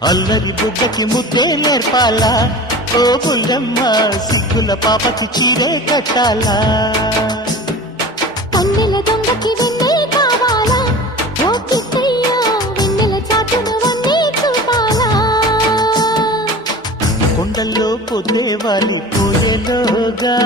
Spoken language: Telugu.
అల్లరి బుగ్గకి ముద్దే నేర్పాలా ఓ బుల్లెమ్మ సిగ్గుల పాపకి చీరే కట్టాలా కన్నెల దొంగకి వెన్నే కావాలా ఓ కిట్టయ్య వెన్నెల చాటును వన్నే చూపాలా కొండల్లో పొద్దే వాలి పోయేలోగా